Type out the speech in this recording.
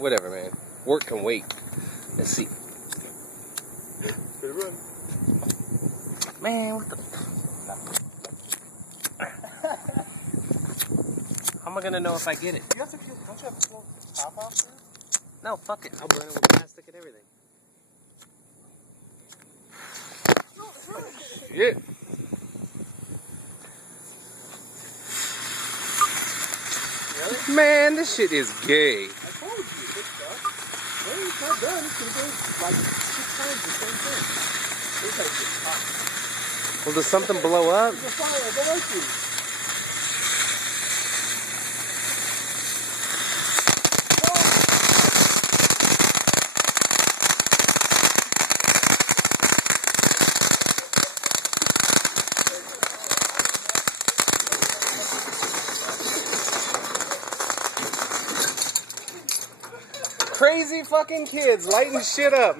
Whatever, man. Work can wait. Let's see. Man, what the... How am I gonna know if I get it? Don't you have to blow the top off there? No, fuck it. I'll burn it with plastic and everything. Shit. Really? Man, this shit is gay. I told you, good stuff. Well, it's not done. It's gonna go like 6 times the same thing. It's like it's hot. Well, does something blow up? There's a fire. Go like you. Crazy fucking kids lighting shit up, man.